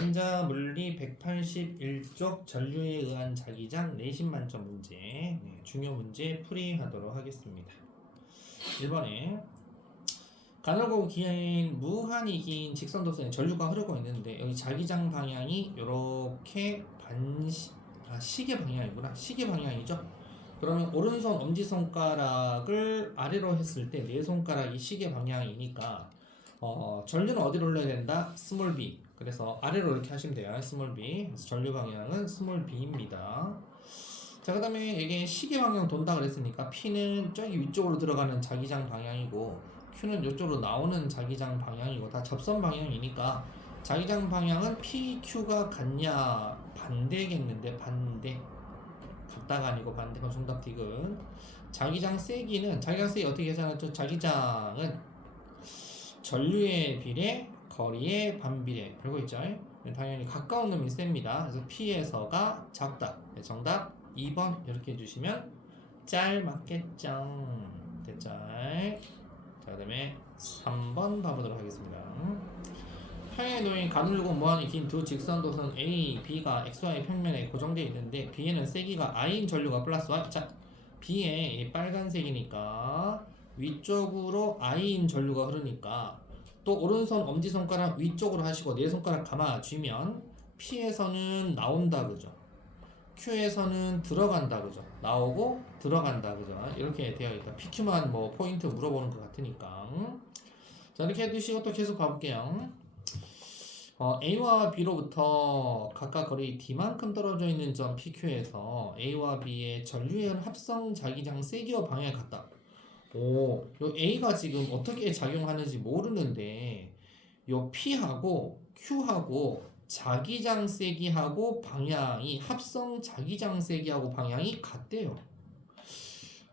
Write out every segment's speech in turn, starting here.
원자 물리 181쪽 전류에 의한 자기장 내신 만점 문제, 중요 문제 풀이하도록 하겠습니다. 1번에 가늘고 긴 무한히 긴 직선도선에 전류가 흐르고 있는데 여기 자기장 방향이 이렇게 시계 방향이구나. 시계 방향이죠. 그러면 오른손 엄지손가락을 아래로 했을 때 네 손가락이 시계 방향이니까 전류는 어디로 흘러야 된다? 스몰 b. 그래서 아래로 이렇게 하시면 돼요. 스몰 b. 그래서 전류 방향은 스몰 b입니다. 자, 그 다음에 이게 시계 방향 돈다 그랬으니까 P는 저기 위쪽으로 들어가는 자기장 방향이고 Q는 이쪽으로 나오는 자기장 방향이고 다 접선 방향이니까 자기장 방향은 PQ가 같냐? 반대겠는데 반대. 같다가 아니고 반대. 그럼 정답 D은 자기장 세기 어떻게 계산하죠? 자기장은 전류의 비례, 거리의 반비례. 그러고 있죠. 당연히 가까운 놈이 셉니다. 그래서 P에서가 작다. 정답 2번 이렇게 해주시면 짤 맞겠죠. 됐죠. 자, 그 다음에 3번 봐보도록 하겠습니다. 평행에 놓인 가늘고 무한히 긴 두 직선도선 A, B가 XY 평면에 고정되어 있는데 B에는 세기가 I인 전류가 플러스 Y. 자, B에 빨간색이니까 위쪽으로 I인 전류가 흐르니까 또 오른손 엄지손가락 위쪽으로 하시고 네 손가락 감아주면 P에서는 나온다 그죠. Q에서는 들어간다 그죠. 나오고 들어간다 그죠. 이렇게 되어 있다. PQ만 뭐 포인트 물어보는 것 같으니까. 자, 이렇게 해두시고 또 계속 봐볼게요. A와 B로부터 각각 거리 D만큼 떨어져 있는 점 PQ에서 A와 B의 전류의 합성 자기장 세기와 방향이 같다. 요 A가 지금 어떻게 작용하는지 모르는데 요 P하고 Q하고 자기장 세기하고 방향이 합성 자기장 세기하고 방향이 같대요.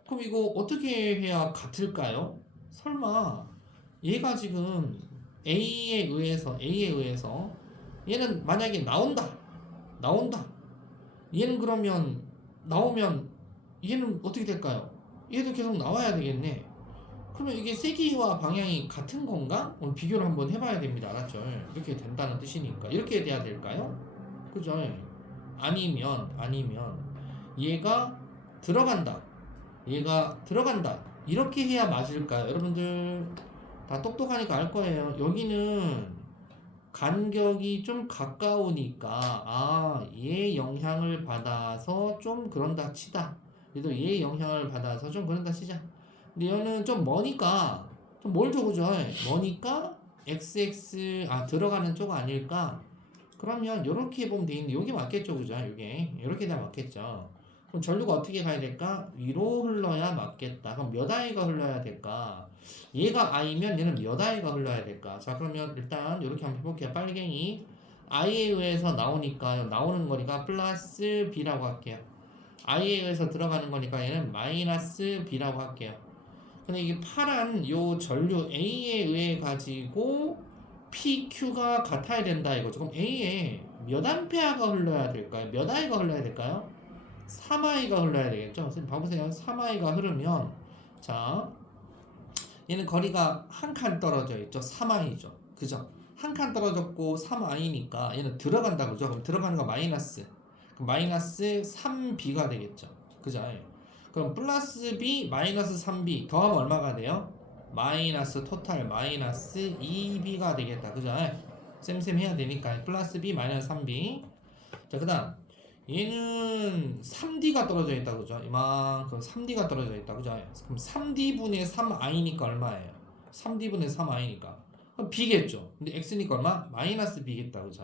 그럼 이거 어떻게 해야 같을까요? 설마 얘가 지금 A에 의해서 얘는 만약에 나온다. 얘는 그러면 나오면 얘는 어떻게 될까요? 얘도 계속 나와야 되겠네. 그러면 이게 세기와 방향이 같은 건가? 오늘 비교를 한번 해봐야 됩니다. 알았죠? 이렇게 된다는 뜻이니까 이렇게 돼야 될까요? 그죠? 아니면 얘가 들어간다. 이렇게 해야 맞을까요? 여러분들 다 똑똑하니까 알 거예요. 여기는 간격이 좀 가까우니까 얘 영향을 받아서 좀 그런다 치다. 얘도 얘 영향을 받아서 좀 그런다 치자. 근데 얘는 좀 머니까 좀 멀죠 그죠? 머니까 XX 들어가는 쪽 아닐까? 그러면 요렇게 보면 되겠는데 요게 맞겠죠 그죠? 요게 이렇게 다 맞겠죠. 그럼 전류가 어떻게 가야 될까? 위로 흘러야 맞겠다. 그럼 몇 I가 흘러야 될까? 얘가 I면 얘는 몇 I가 흘러야 될까? 자, 그러면 일단 이렇게 한번 해볼게요. 빨갱이 I에 의해서 나오니까 나오는 거리가 플러스 B라고 할게요. I에 의해서 들어가는 거니까 얘는 마이너스 B라고 할게요. 근데 이게 파란 요 전류 A에 의해 가지고 PQ가 같아야 된다 이거죠. 그럼 A에 몇 암페어가 흘러야 될까요? 몇 I가 흘러야 될까요? 3I가 흘러야 되겠죠. 선생님 봐보세요. 3I가 흐르면 자 얘는 거리가 한 칸 떨어져 있죠. 3I죠. 그죠? 한 칸 떨어졌고 3I니까 얘는 들어간다 그죠? 그럼 들어가는 거 마이너스. 그럼 마이너스 3B가 되겠죠. 그죠? 그럼 플러스 B 마이너스 3B 더하면 얼마가 돼요? 마이너스 토탈 마이너스 2B가 되겠다. 그죠? 쌤 해야 되니까 플러스 B 마이너스 3B. 자, 그 다음 얘는 3D가 떨어져 있다 그죠? 이만큼 3D가 떨어져 있다 그죠? 그럼 3D분의 3I니까 얼마예요? 3D분의 3I니까 그럼 B겠죠? 근데 X니까 얼마? 마이너스 B겠다 그죠?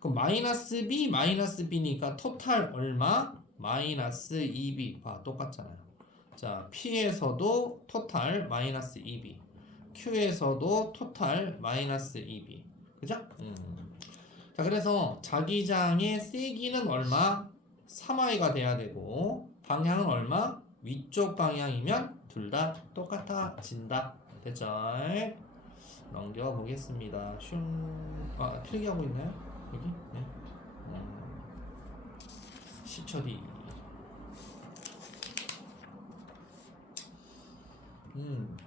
그럼 마이너스 B 마이너스 B니까 토탈 얼마? 마이너스 2B. 똑같잖아요. 자, P에서도 토탈 마이너스 2B, Q에서도 토탈 마이너스 2B. 그죠? 자, 그래서 자기장의 세기는 얼마? 3I가 돼야 되고 방향은 얼마? 위쪽 방향이면 둘 다 똑같아진다. 됐죠? 넘겨보겠습니다. 필기하고 있나요? 여기? 네. 10초 뒤.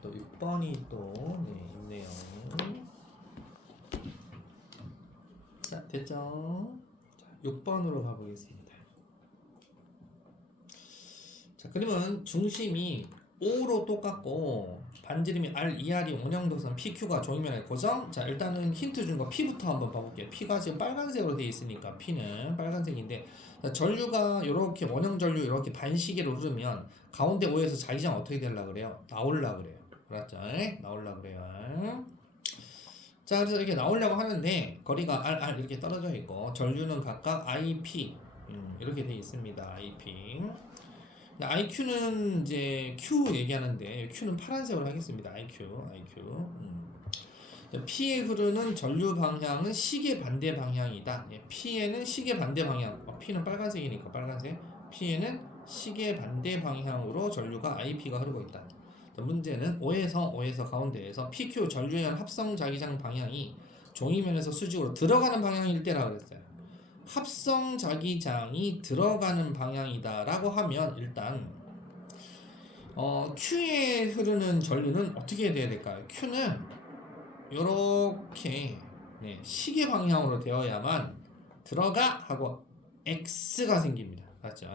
또 6번이 또 있네요. 자, 됐죠? 자, 6번으로 가보겠습니다. 자, 그러면 중심이 O로 똑같고 반지름이 R, ER이 원형도선 PQ가 종이면의 고정. 자, 일단은 힌트 준 거 P부터 한번 봐볼게요. P가 지금 빨간색으로 되어 있으니까 P는 빨간색인데, 자, 전류가 이렇게 원형 전류 이렇게 반시계로 흐르면 가운데 O에서 자기장 어떻게 되려 그래요? 나올라 그래요. 그렇죠? 나올라 그래요. 자, 그래서 이렇게 나오려고 하는데 거리가 R 이렇게 떨어져 있고 전류는 각각 IP 이렇게 되어 있습니다. IP. IQ는 이제 Q 얘기하는데 Q는 파란색으로 하겠습니다. IQ. P에 흐르는 전류 방향은 시계 반대 방향이다. P에는 시계 반대 방향. P는 빨간색이니까 빨간색. P에는 시계 반대 방향으로 전류가 IP가 흐르고 있다. 문제는 O에서 가운데에서 PQ 전류연 합성 자기장 방향이 종이면에서 수직으로 들어가는 방향일 때라 그랬어요. 합성 자기장이 들어가는 방향이다라고 하면 일단 Q에 흐르는 전류는 어떻게 돼야 될까요? Q는 이렇게 시계 방향으로 되어야만 들어가 하고 X가 생깁니다. 맞죠?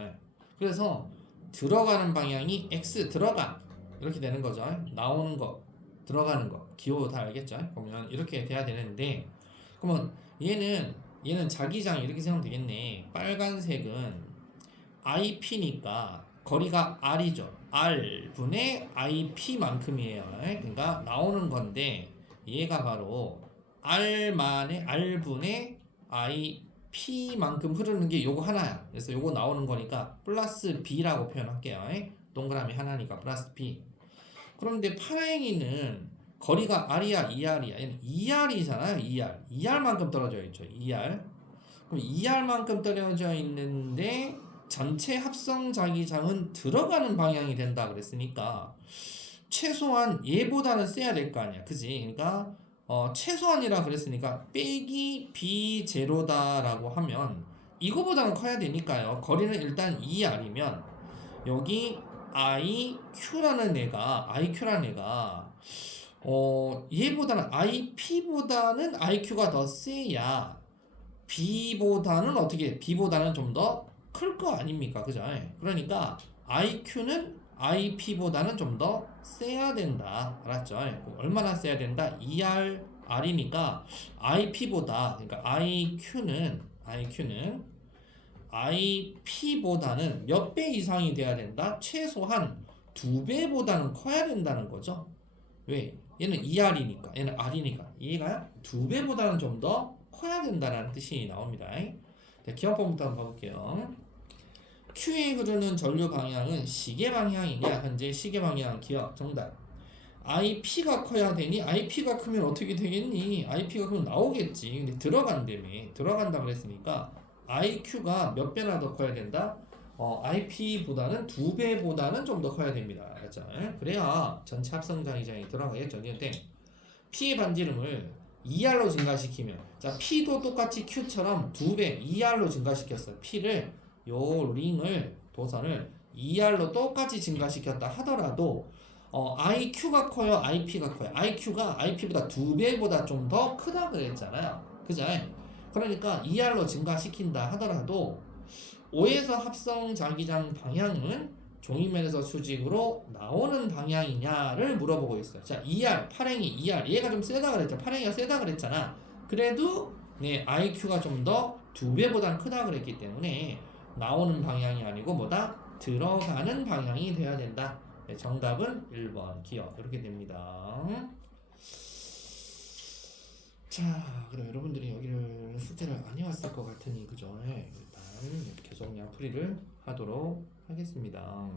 그래서 들어가는 방향이 X 들어가 이렇게 되는 거죠. 나오는 거, 들어가는 거, 기호 다 알겠죠? 보면 이렇게 돼야 되는데, 그러면 얘는 자기장 이렇게 생각하면 되겠네. 빨간색은 IP니까 거리가 R이죠. R분의 IP만큼이에요. 그러니까 나오는 건데 얘가 바로 R분의 IP만큼 흐르는 게 요거 하나야. 그래서 요거 나오는 거니까 플러스 B라고 표현할게요. 동그라미 하나니까 플러스 B. 그런데 파랭이는 거리가 R이야, ER이야. 얘는 ER이잖아요. ER만큼 떨어져 있죠. ER. 그럼 ER만큼 떨어져 있는데 전체 합성 자기장은 들어가는 방향이 된다 그랬으니까 최소한 얘보다는 세야 될 거 아니야. 그지? 그러니까 최소한이라 그랬으니까 빼기 B0다라고 하면 이거보다는 커야 되니까요. 거리는 일단 ER이면 여기 IQ라는 애가 얘보다는 IP보다는 IQ가 더 세야 B보다는 좀 더 클 거 아닙니까? 그죠? 그러니까 IQ는 IP보다는 좀 더 세야 된다. 알았죠? 얼마나 세야 된다? R이니까 그러니까 IQ는 IP보다는 몇 배 이상이 돼야 된다? 최소한 2배보다는 커야 된다는 거죠. 왜? 얘는 ER이니까, 얘는 R이니까. 얘가 2배보다는 좀 더 커야 된다는 뜻이 나옵니다. 자, 기억법부터 한번 봐볼게요. Q에 흐르는 전류 방향은 시계 방향이냐? 현재 시계 방향 기억 정답. IP가 커야 되니? IP가 크면 어떻게 되겠니? IP가 크면 나오겠지. 근데 들어간다 그랬으니까 IQ가 몇 배나 더 커야 된다? IP보다는 2배보다는 좀 더 커야 됩니다. 알았죠? 그래야 전체 합성 자기장이 들어가겠죠. 근데 P의 반지름을 ER로 증가시키면, 자, P도 똑같이 Q처럼 2배 ER로 증가시켰어요. P를 요 링을 도선을 ER로 똑같이 증가시켰다 하더라도 IQ가 커요, IP가 커요. IQ가 IP보다 2배보다 좀 더 크다 그랬잖아요. 그죠? 그러니까 ER로 증가시킨다 하더라도 O에서 합성 자기장 방향은 종이면에서 수직으로 나오는 방향이냐를 물어보고 있어요. 자, 파랭이 ER 얘가 좀 세다 그랬죠. 파랭이가 세다 그랬잖아. 그래도 IQ가 좀 더 2배보다 크다 그랬기 때문에 나오는 방향이 아니고 뭐다? 들어가는 방향이 돼야 된다. 정답은 1번 기억 이렇게 됩니다. 자, 그럼 여러분들이 여기를 숙제를 안 해왔을 것 같으니 그죠? 일단 계속 그냥 풀이를 하도록 하겠습니다.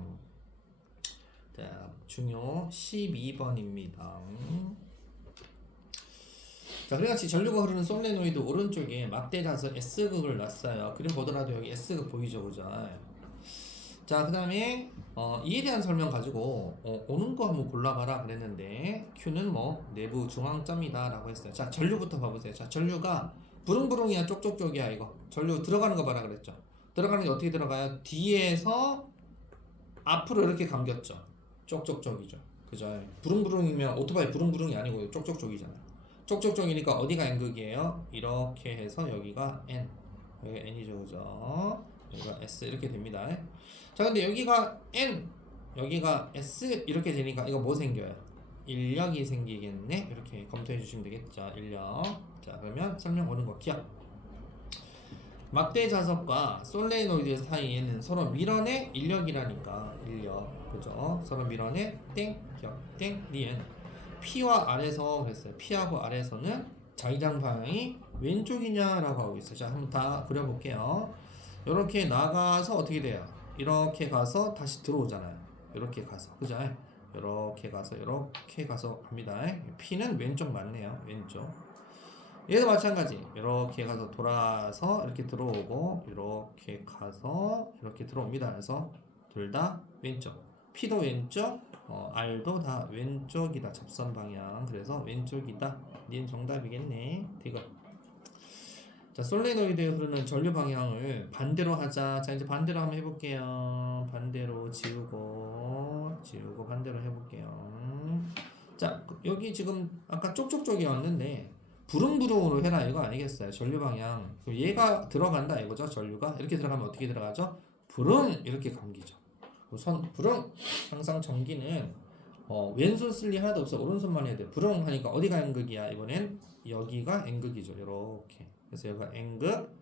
자, 중요 12번입니다. 자, 그래같이 전류가 흐르는 솔레노이드 오른쪽에 막대자석 S극을 놨어요. 그림 보더라도 여기 S극 보이죠, 그죠? 자, 그 다음에 이에 대한 설명 가지고 오는 거 한번 골라봐라 그랬는데 Q는 뭐 내부 중앙점이다 라고 했어요. 자, 전류부터 봐보세요. 자, 전류가 부릉부릉이야 쪽쪽쪽이야. 이거 전류 들어가는 거 봐라 그랬죠. 들어가는 게 어떻게 들어가요? 뒤에서 앞으로 이렇게 감겼죠. 쪽쪽쪽이죠. 그죠? 부릉부릉이면 오토바이 부릉부릉이 아니고 쪽쪽쪽이잖아. 쪽쪽쪽이니까 어디가 n극이에요? 이렇게 해서 여기가 n, 여기가 n이죠, 그죠? 여기가 s 이렇게 됩니다. 자, 근데 여기가 n, 여기가 s 이렇게 되니까 이거 뭐 생겨요? 인력이 생기겠네. 이렇게 검토해 주시면 되겠죠. 인력. 자, 그러면 설명 오는 거 기억. 막대 자석과 솔레노이드 사이에는 서로 밀어내 인력이라니까 인력, 그죠? 서로 밀어내 땡, 기억, 땡, 리엔. P와 R에서 그랬어요. P하고 R에서는 자기장 방향이 왼쪽이냐라고 하고 있어요. 자, 한번 다 그려볼게요. 이렇게 나가서 어떻게 돼요? 이렇게 가서 다시 들어오잖아요. 이렇게 가서, 그죠? 이렇게 가서 갑니다. P는 왼쪽 맞네요. 왼쪽. 얘도 마찬가지. 이렇게 가서 돌아서 이렇게 들어오고 이렇게 가서 이렇게 들어옵니다. 그래서 둘 다 왼쪽. P도 왼쪽, R도 다 왼쪽이다. 접선 방향. 그래서 왼쪽이다. 니은 정답이겠네. 이거. 자, 솔레노이드에 흐르는 전류 방향을 반대로 하자. 자, 이제 반대로 한번 해볼게요. 반대로 지우고 반대로 해볼게요. 자, 여기 지금 아까 쪽쪽쪽이었는데 부릉부릉으로 해라 이거 아니겠어요? 전류 방향. 그럼 얘가 들어간다 이거죠? 전류가 이렇게 들어가면 어떻게 들어가죠? 부릉 이렇게 감기죠. 우선 부릉. 항상 전기는 왼손 쓸 일 하나도 없어. 오른손만 해야 돼. 부릉 하니까 어디가 N극이야? 이번엔 여기가 N극이죠. 이렇게. 그래서 여기가 N극,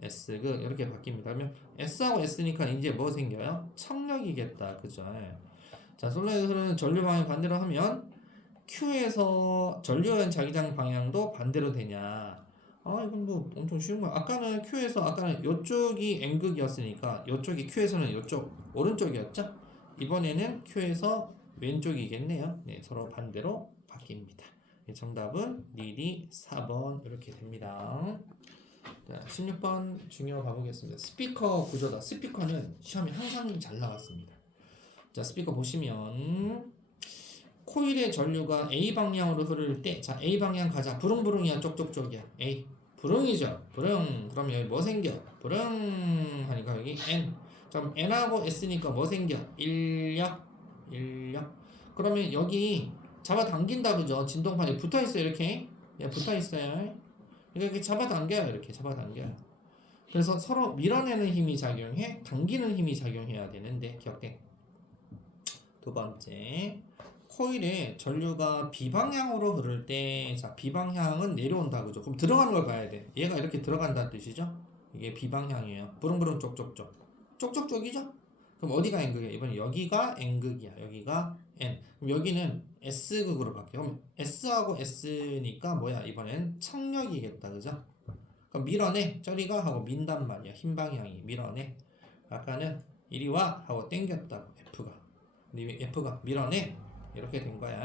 S극 이렇게 바뀝니다. 그러면 S하고 S니까 이제 뭐 생겨요? 청력이겠다. 그죠? 자, 솔레에 흐르는 전류 방향 반대로 하면 Q에서 전류연 자기장 방향도 반대로 되냐? 이건 뭐 엄청 쉬운 거야. 아까는 이쪽이 N극이었으니까 이쪽이 Q에서는 이쪽 오른쪽이었죠? 이번에는 Q에서 왼쪽이겠네요. 네, 서로 반대로 바뀝니다. 정답은 니리 4번 이렇게 됩니다. 자, 16번 중요 가보겠습니다. 스피커 구조다. 스피커는 시험에 항상 잘 나왔습니다. 자, 스피커 보시면 코일의 전류가 A 방향으로 흐를 때, 자, A 방향 가자. 부릉부릉이야, 쪽쪽쪽이야. A. 부릉이죠. 부릉. 그럼 여기 뭐 생겨? 부릉 하니까 여기 N. 그럼 N하고 S니까 뭐 생겨? 인력. 그러면 여기 잡아당긴다, 그죠? 진동판이 붙어있어요, 이렇게. 붙어있어요. 이렇게 잡아당겨요, 이렇게 잡아당겨요. 그래서 서로 밀어내는 힘이 작용해, 당기는 힘이 작용해야 되는데, 기억돼. 두 번째. 코일에 전류가 비방향으로 흐를 때, 자, 비방향은 내려온다, 그죠? 그럼 들어가는 걸 봐야 돼. 얘가 이렇게 들어간다는 뜻이죠? 이게 비방향이에요. 부릉부릉 쪽쪽쪽. 쪽쪽쪽이죠? 그럼 어디가 N극이야? 이번에 여기가 N극이야. 여기가 N. 그럼 여기는 S극으로 바뀌어. 그럼 S하고 S니까 뭐야? 이번엔 청력이겠다, 그죠? 그럼 밀어내. 저리가 하고 민단 말이야. 흰 방향이 밀어내. 아까는 이리 와 하고 땡겼다고 F가. 근데 F가 밀어내. 이렇게 된 거야.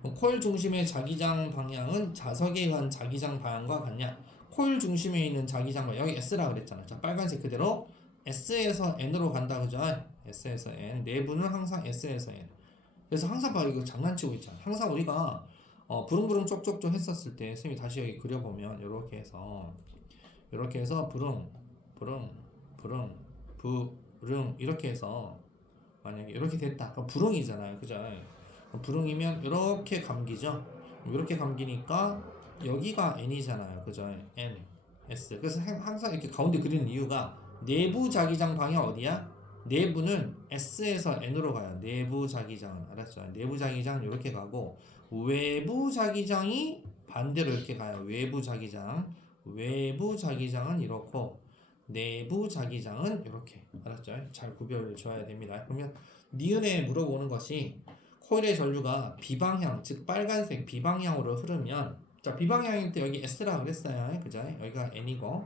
그럼 코일 중심의 자기장 방향은 자석에 의한 자기장 방향과 같냐? 코일 중심에 있는 자기장 방향, 여기 S라 그랬잖아. 자, 빨간색 그대로 S에서 N으로 간다, 그죠? S에서 N. 내부는 항상 S에서 N. 그래서 항상 봐, 이거 장난치고 있잖아. 항상 우리가 부릉부릉 쪽쪽쪽 했었을 때 선생님이 다시 여기 그려보면 이렇게 해서 부릉 이렇게 해서 만약에 이렇게 됐다. 그럼 부릉이잖아요, 그죠? 부릉이면 이렇게 감기죠. 이렇게 감기니까 여기가 N이잖아요, 그죠? N, S. 그래서 항상 이렇게 가운데 그리는 이유가 내부 자기장 방향 어디야? 내부는 S에서 N으로 가요. 내부 자기장, 알았죠? 내부 자기장 이렇게 가고 외부 자기장이 반대로 이렇게 가요. 외부 자기장은 이렇고 내부 자기장은 이렇게, 알았죠? 잘 구별을 줘야 됩니다. 그러면 니은에 물어보는 것이 코일의 전류가 비방향, 즉 빨간색 비방향으로 흐르면, 자, 비방향일 때 여기 S라 그랬어요, 그죠? 여기가 N이고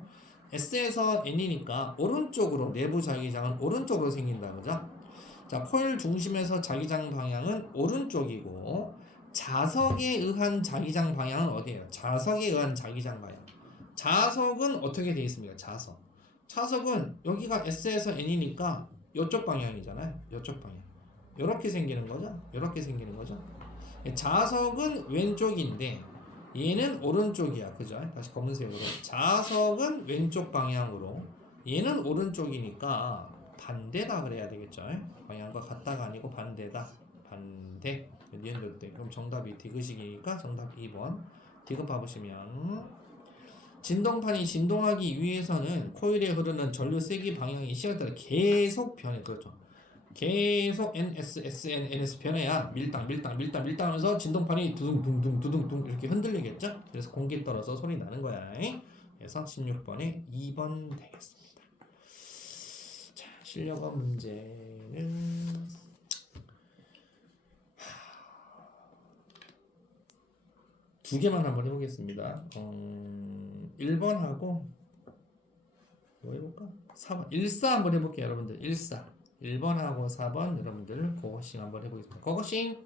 S에서 N이니까 오른쪽으로, 내부 자기장은 오른쪽으로 생긴다, 그죠? 자, 코일 중심에서 자기장 방향은 오른쪽이고 자석에 의한 자기장 방향은 어디예요? 자석에 의한 자기장 방향. 자석은 어떻게 되어 있습니까? 자석은 여기가 S에서 N이니까 이쪽 방향이잖아요. 이쪽 방향. 이렇게 생기는 거죠. 자석은 왼쪽인데 얘는 오른쪽이야, 그죠? 다시 검은색으로. 자석은 왼쪽 방향으로, 얘는 오른쪽이니까 반대다 그래야 되겠죠? 방향과 같다가 아니고 반대다. 반대. 니은도 돼. 그럼 정답이 디귿이니까 정답 2번 디귿 봐보시면 진동판이 진동하기 위해서는 코일에 흐르는 전류 세기 방향이 시간에 따라 계속 변해. 그렇죠. 계속 NS, SN, NS 변해야 밀당 하면서 진동판이 두둥둥 이렇게 흔들리겠죠? 그래서 공기 떨어서 소리 나는 거야. 그래서 16번에 2번 되겠습니다. 자, 실력어 문제는 두 개만 한번 해보겠습니다. 1번하고 뭐 해볼까? 4번 14 한번 해볼게요. 여러분들 14 1번하고 4번 여러분들 고고싱 한번 해보겠습니다. 고고싱.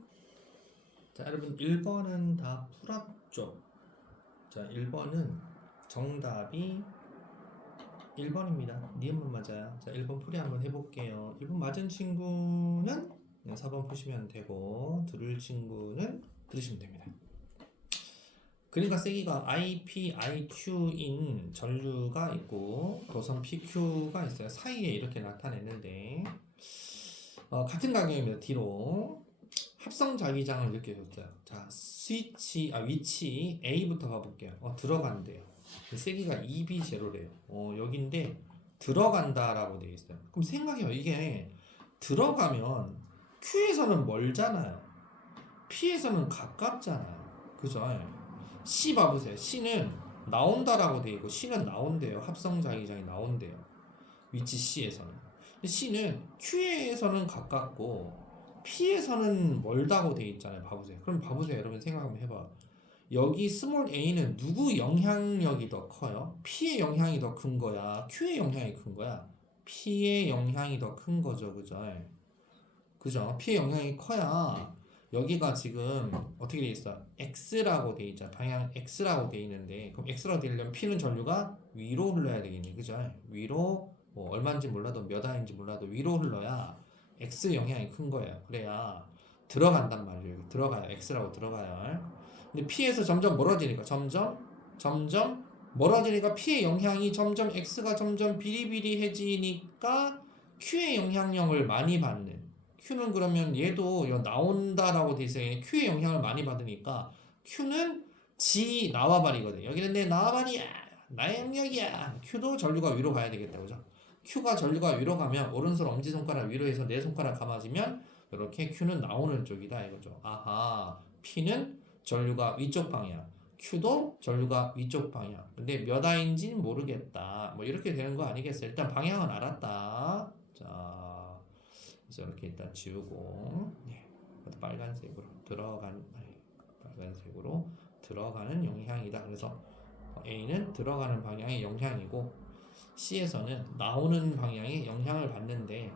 자, 여러분 1번은 다 풀었죠? 자, 1번은 정답이 1번입니다. 니은만 맞아요. 자, 1번 풀이 한번 해볼게요. 1번 맞은 친구는 4번 푸시면 되고 들을 친구는 들으시면 됩니다. 그러니까 세기가 IP, IQ인 전류가 있고 도선 PQ가 있어요. 사이에 이렇게 나타내는데 같은 간격입니다. 뒤로 합성 자기장을 이렇게 줬어요. 자, 위치 A부터 가볼게요. 들어간대요. 세기가 2B0래요. 여기인데 들어간다라고 되어 있어요. 그럼 생각해요. 이게 들어가면 Q에서는 멀잖아요. P에서는 가깝잖아요. 그죠? C 봐보세요. C는 나온다라고 되어 있고 C는 나온대요. 합성 자기장이 나온대요. 위치 C에서는. 근데 C는 Q에서는 가깝고 P에서는 멀다고 되어 있잖아요. 봐보세요. 그럼 봐보세요. 여러분 생각 한번 해봐. 여기 스몰 a는 누구 영향력이 더 커요? P의 영향이 더 큰 거야? Q의 영향이 큰 거야? P의 영향이 더 큰 거죠. 그죠? 그죠? P의 영향이 커야 여기가 지금 어떻게 돼 있어? X라고 돼 있잖아. 방향 X라고 돼 있는데 그럼 X라고 되려면 P는 전류가 위로 흘러야 되겠네. 그죠? 위로 뭐 얼마인지 몰라도 몇 A인지 몰라도 위로 흘러야 X 영향이 큰 거예요. 그래야 들어간단 말이에요. 여기 들어가요. X라고 들어가요. 근데 P에서 점점 멀어지니까 점점 멀어지니까 P의 영향이 점점 X가 점점 비리비리해지니까 Q의 영향력을 많이 받는. Q는 그러면 얘도 나온다라고 돼 있어요. Q의 영향을 많이 받으니까 Q는 지 나와버리거든. 여기는 내 나와버리야. 나의 영역이야. Q도 전류가 위로 가야 되겠다. 그죠? Q가 전류가 위로 가면 오른손 엄지손가락 위로 해서 내 손가락 감아지면 이렇게 Q는 나오는 쪽이다 이거죠. 아하. P는 전류가 위쪽 방향. Q도 전류가 위쪽 방향. 근데 몇 A인지는 모르겠다. 뭐 이렇게 되는 거 아니겠어요? 일단 방향은 알았다. 자. 그래서 이렇게 일단 지우고 빨간색으로 빨간색으로 들어가는 영향이다. 그래서 A는 들어가는 방향의 영향이고 C에서는 나오는 방향의 영향을 받는데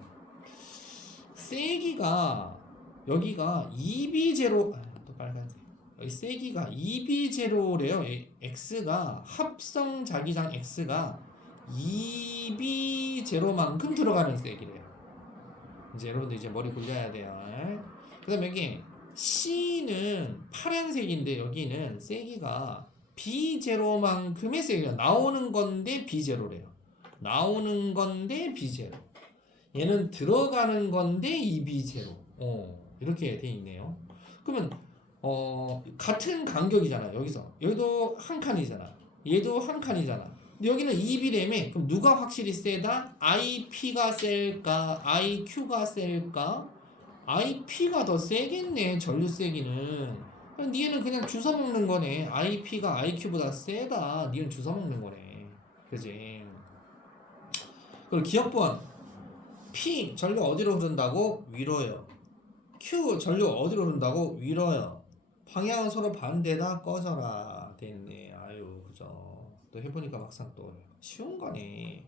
세기가 여기가 2B0 또 빨간색 여기 세기가 2B0래요. X가 합성 자기장 X가 2B0만큼 들어가는 세기래요. 이제 여러분들 이제 머리 굴려야 돼요. 그 다음에 여기 C는 파란색인데 여기는 세기가 B0만큼의 세기가 나오는 건데 B0래요. 나오는 건데 B0. 얘는 들어가는 건데 2B0. 이렇게 돼 있네요. 그러면 같은 간격이잖아. 여기도 한 칸이잖아. 얘도 한 칸이잖아. 근데 여기는 2B램에 그럼 누가 확실히 세다? IP가 셀까? IQ가 셀까? IP가 더 세겠네. 전류 세기는. 니는 그냥 주워 먹는 거네. IP가 IQ보다 세다. 니는 주워 먹는 거네. 그지? 그리고 기억번 P 전류 어디로 흐른다고? 위로요. Q 전류 어디로 흐른다고? 위로요. 방향은 서로 반대다. 꺼져라. 됐네. 아유 그죠. 또 해보니까 막상 또 쉬운 거네.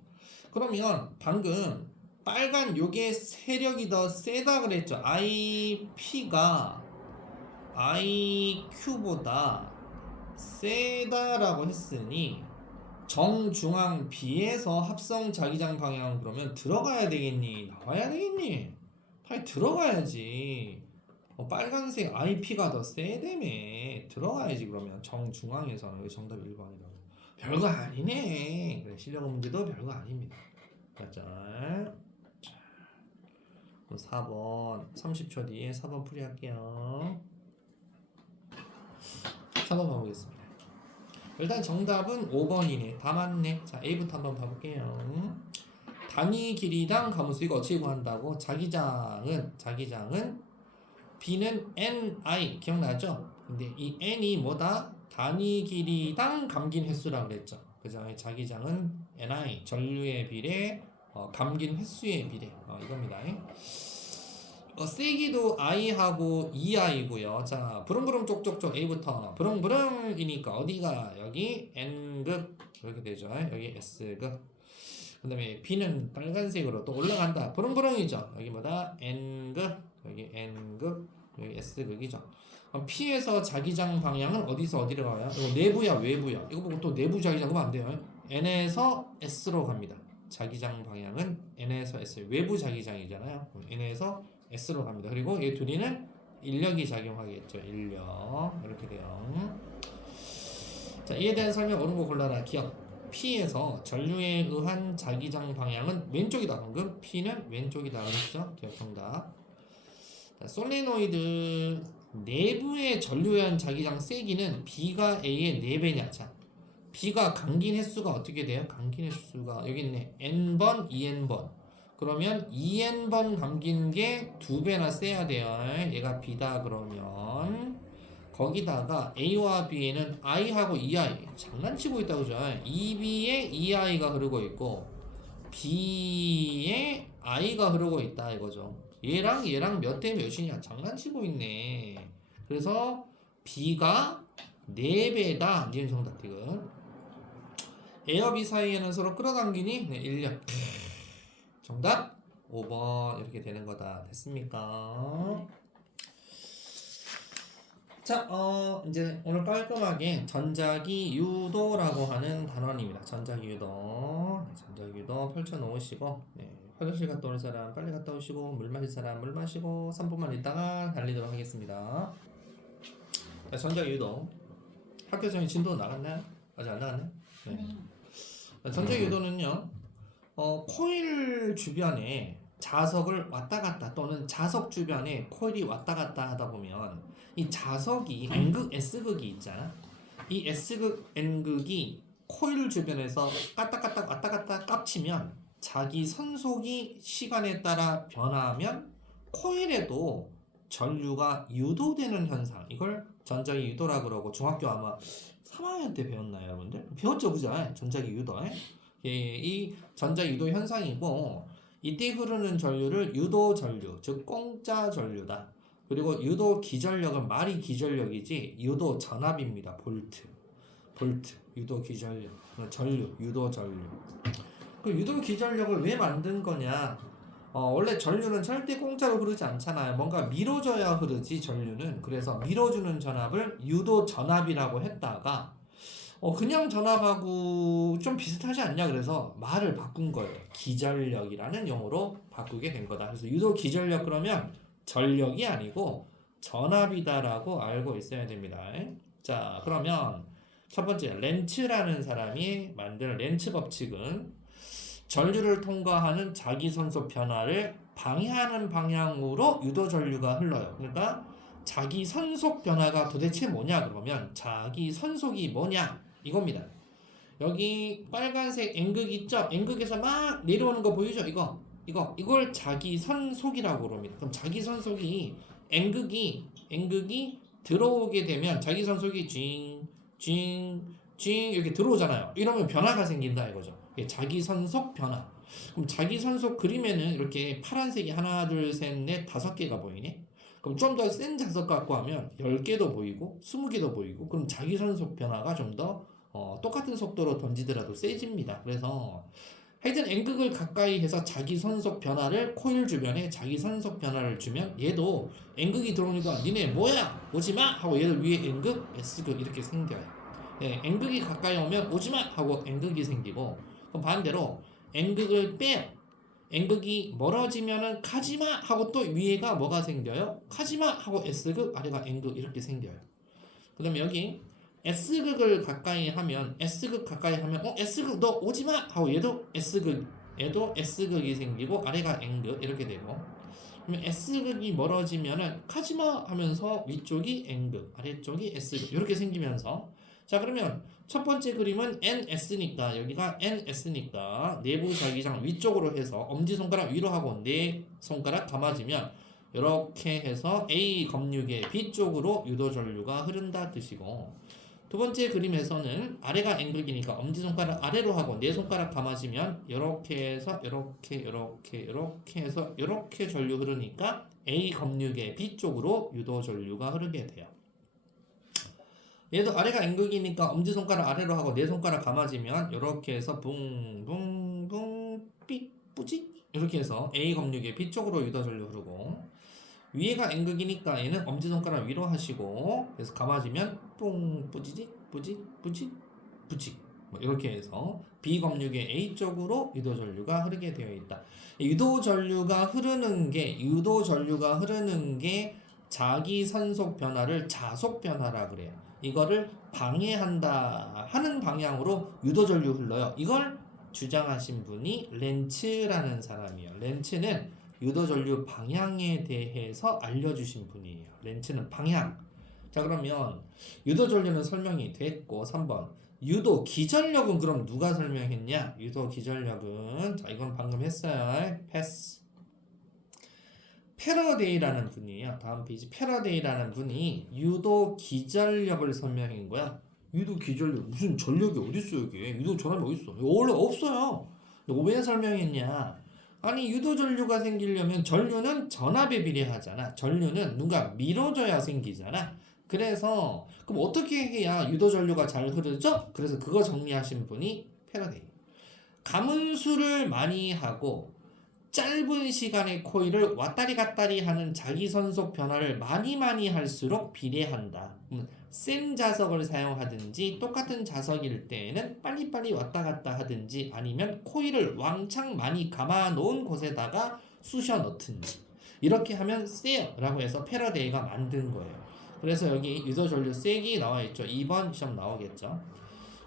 그러면 방금 빨간 요게 세력이 더 세다 그랬죠. IP가 IQ보다 세다라고 했으니 정중앙 B에서 합성 자기장 방향 그러면 들어가야 되겠니? 나와야 되겠니? 당연히 들어가야지. 빨간색 IP가 더 세다며. 들어가야지. 그러면 정중앙에서는. 여기 정답 1번이라고. 별거 아니네. 그래, 실력어 문제도 별거 아닙니다. 자, 4번 30초 뒤에 4번 풀이할게요. 4번 가보겠습니다. 일단 정답은 5번이네. 다 맞네. 자, A부터 한번 봐볼게요. 단위 길이당 가무수 이거 어떻게 구한다고? 자기장은 B는 NI 기억나죠? 근데 이 N이 뭐다? 단위 길이당 감긴 횟수라고 그랬죠. 그죠? 자기장은 NI 전류의 비례, 감긴 횟수의 비례 이겁니다. 세기도 I하고 2I고요. 자, 부릉부릉 쪽쪽쪽 A부터 부릉부릉이니까 어디가 여기 N극 이렇게 되죠. 여기 S극. 그 다음에 B는 빨간색으로 또 올라간다. 부릉부릉이죠. 여기 뭐다? N극 여기 N극 여기 S극이죠. 그럼 P에서 자기장 방향은 어디서 어디로 가요? 이거 내부야 외부야? 이거 보고 또 내부 자기장 그러면 안 돼요. N에서 S로 갑니다. 자기장 방향은 N에서 S 외부 자기장이잖아요. N에서 S로 갑니다. 그리고 이 둘이는 인력이 작용하겠죠. 인력 이렇게 돼요. 자, 이에 대한 설명 옳은 거 골라라. 기억. P에서 전류에 의한 자기장 방향은 왼쪽이다. 방금 P는 왼쪽이다. 그렇죠? 기억 정답. 자, 솔레노이드 내부의 전류에 의한 자기장 세기는 B가 A의 4배냐. 자, B가 감긴 횟수가 어떻게 돼요? 감긴 횟수가 여기 있네. N번, 2N번. 그러면 2N번 감긴 게 2배나 세야 돼요. 얘가 B다 그러면 거기다가 A와 B에는 I하고 2I 장난치고 있다 그죠? 2B에 2I가 흐르고 있고 B에 I가 흐르고 있다 이거죠. 얘랑 몇 대 몇이냐 장난치고 있네. 그래서 B가 4배다. 니은 정답 지금. A와 B 사이에는 서로 끌어당기니 인력. 정답 5번 이렇게 되는 거다. 됐습니까? 자, 이제 오늘 깔끔하게 전자기 유도라고 하는 단원입니다. 전자기 유도. 네, 전자기 유도 펼쳐 놓으시고, 네, 화장실 갔다 올 사람 빨리 갔다 오시고, 물 마실 사람 물 마시고, 3분만 있다가 달리도록 하겠습니다. 자, 전자기 유도. 학교정의 진도 나갔나요? 아직 안 나갔나요? 네. 전자기 유도는요, 코일 주변에 자석을 왔다 갔다 또는 자석 주변에 코일이 왔다 갔다 하다 보면 이 자석이 N극, S극이 있잖아. 이 S극, N극이 코일 주변에서 까딱까딱 왔다 갔다 깝치면 자기 선속이 시간에 따라 변화하면 코일에도 전류가 유도되는 현상. 이걸 전자기 유도라 그러고 중학교 아마 3학년 때 배웠나요, 여러분들? 배웠죠, 그죠? 전자기 유도. 이 전자 유도 현상이고 이때 흐르는 전류를 유도 전류, 즉 공짜 전류다. 그리고 유도 기전력은 말이 기전력이지 유도 전압입니다. 볼트, 유도 기전력, 전류, 유도 전류. 그 유도 기전력을 왜 만든 거냐? 원래 전류는 절대 공짜로 흐르지 않잖아요. 뭔가 밀어줘야 흐르지 전류는. 그래서 밀어주는 전압을 유도 전압이라고 했다가 그냥 전압하고 좀 비슷하지 않냐 그래서 말을 바꾼 거예요. 기전력이라는 용어로 바꾸게 된 거다. 그래서 유도 기전력 그러면 전력이 아니고 전압이다라고 알고 있어야 됩니다. 자, 그러면 첫 번째 렌츠라는 사람이 만든 렌츠 법칙은 전류를 통과하는 자기선속 변화를 방해하는 방향으로 유도 전류가 흘러요. 그러니까 자기 선속 변화가 도대체 뭐냐 그러면 자기 선속이 뭐냐 이겁니다. 여기 빨간색 N극 있죠? N극에서 막 내려오는 거 보이죠? 이걸 자기 선속이라고 그럽니다. 그럼 자기 선속이 N극이 들어오게 되면 자기 선속이 징 이렇게 들어오잖아요. 이러면 변화가 생긴다 이거죠. 자기 선속 변화. 그럼 자기 선속 그림에는 이렇게 파란색이 하나 둘 셋 넷 5개가 보이네. 그럼 좀 더 센 자석 갖고 하면 10개도 보이고 20개도 보이고 그럼 자기 선속 변화가 좀 더 똑같은 속도로 던지더라도 세집니다. 그래서 하여튼 N극을 가까이 해서 자기 선속 변화를 코일 주변에 자기 선속 변화를 주면 얘도 N극이 들어오니까 니네 뭐야 오지마 하고 얘도 위에 N극 S극 이렇게 생겨요. 네, N극이 가까이 오면 오지마 하고 N극이 생기고 그럼 반대로 N극을 빼요. N극이 멀어지면은 가지마 하고 또 위에가 뭐가 생겨요? 가지마 하고 S극 아래가 N극 이렇게 생겨요. 그 다음에 여기 S극을 가까이 하면 S극 너 오지마 하고 얘도 S극이 생기고 아래가 N극 이렇게 되고 그러면 S극이 멀어지면은 가지마 하면서 위쪽이 N극 아래쪽이 S극 이렇게 생기면서 자, 그러면 첫 번째 그림은 NS니까 여기가 NS니까 내부 자기장 위쪽으로 해서 엄지손가락 위로 하고 네 손가락 감아지면 이렇게 해서 A 검육의 B 쪽으로 유도전류가 흐른다 뜻이고, 두 번째 그림에서는 아래가 N극이니까 엄지손가락 아래로 하고 네 손가락 감아지면 이렇게 해서 이렇게 해서 이렇게 전류 흐르니까 A 검육의 B 쪽으로 유도전류가 흐르게 돼요. 얘도 아래가 N극이니까 엄지손가락 아래로 하고 네 손가락 감아지면 이렇게 해서 붕붕붕 삑 뿌직 이렇게 해서 A 검육의 B 쪽으로 유도전류 흐르고, 위에가 N극이니까 얘는 엄지손가락 위로 하시고 그래서 감아지면 뿡 뿌지직 뿌직 뿌직 뿌직 뭐 이렇게 해서 B 검육의 A 쪽으로 유도전류가 흐르게 되어 있다. 유도전류가 흐르는 게 자기 선속 변화를 자속 변화라 그래요. 이거를 방해한다 하는 방향으로 유도전류 흘러요. 이걸 주장하신 분이 렌츠라는 사람이에요. 렌츠는 유도전류 방향에 대해서 알려주신 분이에요. 렌츠는 방향. 자, 그러면 유도전류는 설명이 됐고, 3번 유도 기전력은 그럼 누가 설명했냐? 유도 기전력은, 자, 이건 방금 했어요. 패스. 패러데이라는 분이에요. 다음 페이지. 패러데이라는 분이 유도 기전력을 설명한 거야. 유도 기전력 무슨 전력이 어딨어 여기? 유도 전압이 어딨어? 원래 없어요. 왜 설명했냐? 아니, 유도전류가 생기려면 전류는 전압에 비례하잖아. 전류는 누가 밀어줘야 생기잖아. 그래서 그럼 어떻게 해야 유도전류가 잘 흐르죠? 그래서 그거 정리하신 분이 패러데이. 가문수를 많이 하고 짧은 시간에 코일을 왔다리 갔다리 하는 자기선속 변화를 많이 할수록 비례한다. 센 자석을 사용하든지 똑같은 자석일 때에는 빨리빨리 왔다 갔다 하든지 아니면 코일을 왕창 많이 감아 놓은 곳에다가 쑤셔 넣든지 이렇게 하면 세요 라고 해서 패러데이가 만든 거예요. 그래서 여기 유도전류 세기 나와 있죠. 2번 시험 나오겠죠.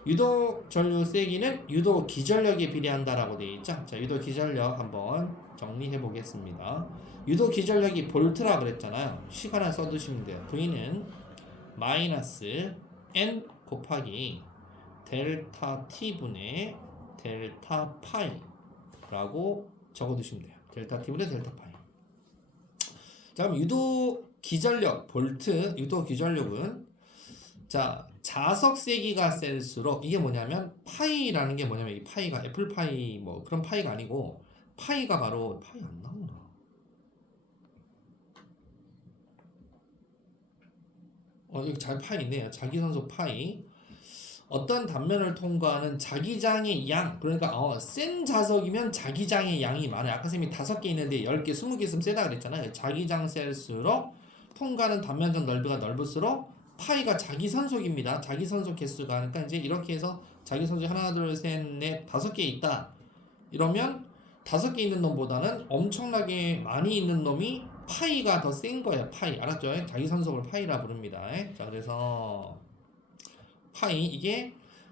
유도전류 세기는 유도 기전력에 비례한다라고 되어 있죠. 자, 유도 기전력 한번 정리해 보겠습니다. 유도 기전력이 볼트라 그랬잖아요. 시간을 써두시면 돼요. V는 마이너스 N 곱하기 델타 T분의 델타 파이라고 적어두시면 돼요. 델타 T분의 델타 파이. 자, 그럼 유도 기전력, 볼트, 유도 기전력은, 자, 자석 세기가 셀수록 이게 뭐냐면 파이라는 게 뭐냐면 이 파이가 애플파이 뭐 그런 파이가 아니고 파이가 바로 파이 안 나오나? 여기 잘 파이 있네요. 자기선속 파이. 어떤 단면을 통과하는 자기장의 양, 그러니까 센 자석이면 자기장의 양이 많아요. 아까 선생님이 5개 있는데 10개, 20개 있으면 세다 그랬잖아요. 자기장 셀수록 통과하는 단면적 넓이가 넓을수록 파이가 자기선속입니다. 자기선속 개수가, 그러니까 이제 이렇게 해서 자기선속 하나, 둘, 셋, 넷, 5개 있다. 이러면 5개 있는 놈보다는 엄청나게 많이 있는 놈이 파이가 더 센 거예요. 파이. 알았죠? 자기선속을 파이라 부릅니다. 자, 그래서 파이, 이게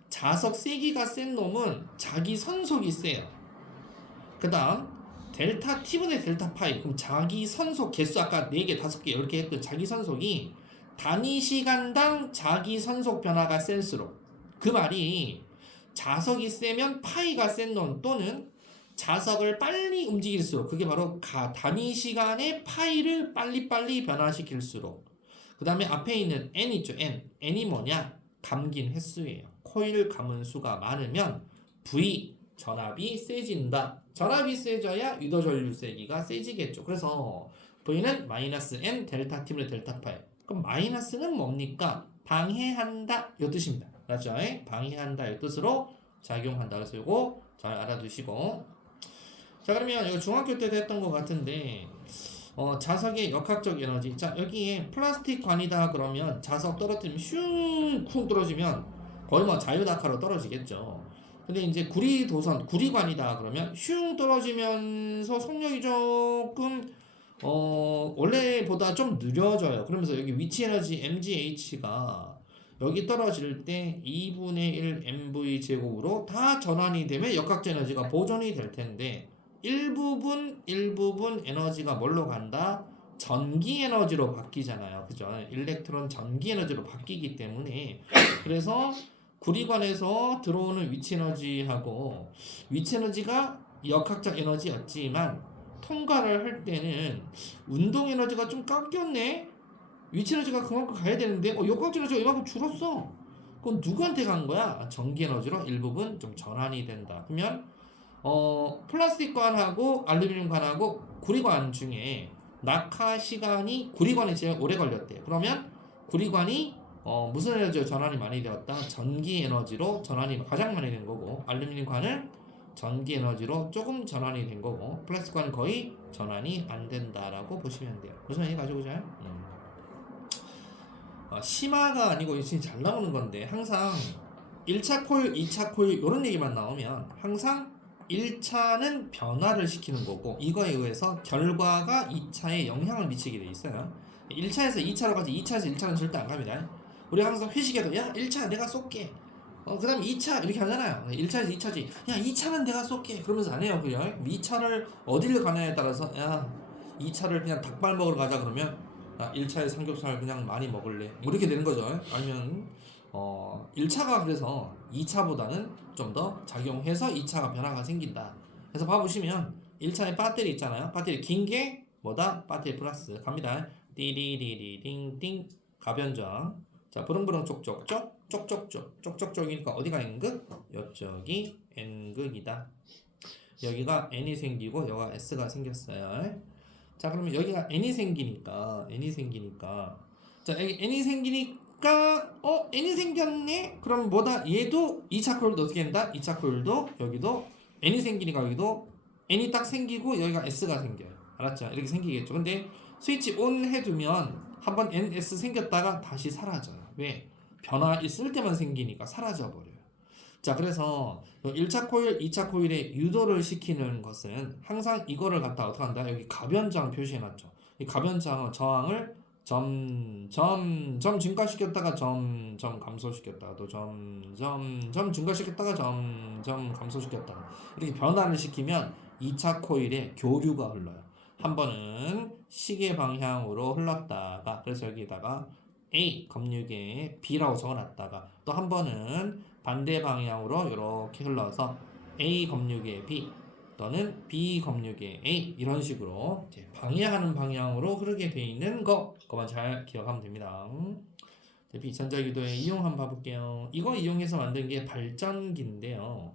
자석 세기가 센 놈은 자기선속이 세요. 그 다음 델타 T분의 델타 파이. 그럼 자기선속 개수 아까 4개, 5개, 10개 했던 자기선속이 단위 시간당 자기선속 변화가 셀수록, 그 말이 자석이 세면 파이가 센 놈 또는 자석을 빨리 움직일수록, 그게 바로 단위 시간에 파이를 빨리빨리 변화시킬수록. 그 다음에 앞에 있는 N 있죠. N이 뭐냐? 감긴 횟수예요. 코일 감은 수가 많으면 V, 전압이 세진다. 전압이 세져야 유도전류 세기가 세지겠죠. 그래서 V는 마이너스 N 델타 T분의 델타 파이. 그럼 마이너스는 뭡니까? 방해한다 이 뜻입니다. 맞죠? 방해한다 이 뜻으로 작용한다. 그래서 이거 잘 알아두시고. 자, 그러면 이거 중학교 때도 했던 것 같은데 자석의 역학적 에너지. 자, 여기에 플라스틱 관이다 그러면 자석 떨어뜨리면 슝쿵 떨어지면 거의 뭐 자유낙하로 떨어지겠죠. 근데 이제 구리관이다 그러면 슝 떨어지면서 속력이 조금 원래보다 좀 느려져요. 그러면서 여기 위치 에너지 mgh가 여기 떨어질 때 2분의 1 mv 제곱으로 다 전환이 되면 역학적 에너지가 보존이 될 텐데 일부분 에너지가 뭘로 간다? 전기 에너지로 바뀌잖아요. 그죠? 일렉트론 전기 에너지로 바뀌기 때문에 그래서 구리관에서 들어오는 위치 에너지하고 위치 에너지가 역학적 에너지였지만 통과를 할 때는 운동 에너지가 좀 깎였네. 위치 에너지가 그만큼 가야 되는데 역학적 에너지가 이만큼 줄었어. 그건 누구한테 간 거야? 전기 에너지로 일부분 좀 전환이 된다. 그러면 플라스틱관하고 알루미늄관하고 구리관 중에 낙하 시간이 구리관이 제일 오래 걸렸대요. 그러면 구리관이 무슨 에너지로 전환이 많이 되었다? 전기 에너지로 전환이 가장 많이 된 거고, 알루미늄관은 전기 에너지로 조금 전환이 된 거고, 플라스틱관은 거의 전환이 안 된다라고 보시면 돼요. 무슨 얘기 가지고 오자요? 심화가 아니고 진짜 잘 나오는 건데 항상 1차 코일, 2차 코일 이런 얘기만 나오면 항상 1차는 변화를 시키는 거고 이거에 의해서 결과가 2차에 영향을 미치게 돼 있어요. 1차에서 2차로 가지 2차에서 1차는 절대 안 갑니다. 우리 항상 회식에도 야 1차 내가 쏠게 그 다음에 2차 이렇게 하잖아요. 1차에서 2차지 야 2차는 내가 쏠게 그러면서 안 해요. 그죠? 2차를 어디를 가냐에 따라서 야 2차를 그냥 닭발 먹으러 가자 그러면 1차에 삼겹살 그냥 많이 먹을래 뭐 이렇게 되는 거죠. 아니면 1차가 그래서 2차보다는 좀 더 작용해서 2차가 변화가 생긴다. 그래서 봐보시면 1차에 배터리 있잖아요. 배터리 긴 게 뭐다? 배터리 플러스 갑니다. 띠리리리딩딩 가변적. 자 부릉부릉 쪽쪽쪽 쪽쪽쪽 쪽쪽쪽이니까 어디가 N극? 이쪽이 N극이다. 여기가 N이 생기고 여기가 S가 생겼어요. 자 그러면 여기가 N이 생기니까 자 여기 N이 생기니까 N이 생겼네? 그럼 뭐다? 얘도 2차 코일도 어떻게 된다? 2차 코일도 여기도 N이 생기니까 여기도 N이 딱 생기고 여기가 S가 생겨요. 알았죠? 이렇게 생기겠죠. 근데 스위치 온 해두면 한번 NS 생겼다가 다시 사라져요. 왜? 변화 있을 때만 생기니까 사라져버려요. 자 그래서 1차 코일, 2차 코일에 유도를 시키는 것은 항상 이거를 갖다 어떻게 한다? 여기 가변장 표시해놨죠. 이 가변장은 저항을 점점 증가시켰다가 점점 감소시켰다가 또 점점 증가시켰다가 점점 감소시켰다가 이렇게 변화를 시키면 2차 코일에 교류가 흘러요. 한 번은 시계 방향으로 흘렀다가 그래서 여기다가 A 검육에 B라고 적어놨다가 또 한 번은 반대 방향으로 이렇게 흘러서 A 검육에 B 또는 B 검육에 A 이런 식으로 이제 방해하는 방향으로 흐르게 돼 있는 그거만 잘 기억하면 됩니다. 대비 전자기도의 이용 한번 봐볼게요. 이거 이용해서 만든 게 발전기인데요.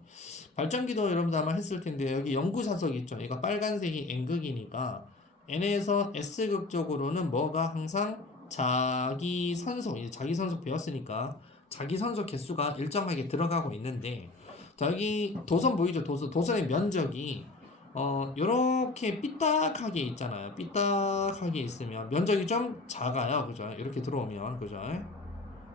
발전기도 여러분들 아마 했을 텐데 여기 연구자석 있죠. 얘가 빨간색이 N극이니까 N에서 S극 쪽으로는 뭐가 항상 자기선속, 이제 자기선속 배웠으니까 자기선속 개수가 일정하게 들어가고 있는데 자 여기 도선 보이죠? 도선의 면적이 요렇게 삐딱하게 있잖아요. 삐딱하게 있으면 면적이 좀 작아요. 그죠? 이렇게 들어오면 그죠?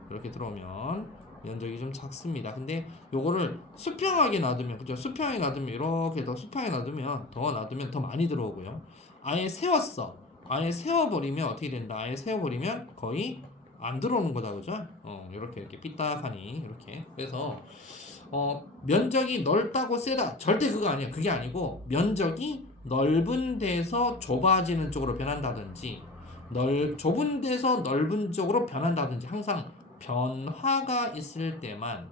이렇게 들어오면 면적이 좀 작습니다. 근데 요거를 수평하게 놔두면 그죠? 수평하게 놔두면 이렇게 더 수평하게 놔두면 더 많이 들어오고요. 아예 세워버리면 어떻게 된다? 아예 세워버리면 거의 안 들어오는 거다, 그죠? 이렇게 삐딱하니 이렇게. 그래서 면적이 넓다고 세다 절대 그거 아니에요. 그게 아니고 면적이 넓은 데서 좁아지는 쪽으로 변한다든지 좁은 데서 넓은 쪽으로 변한다든지 항상 변화가 있을 때만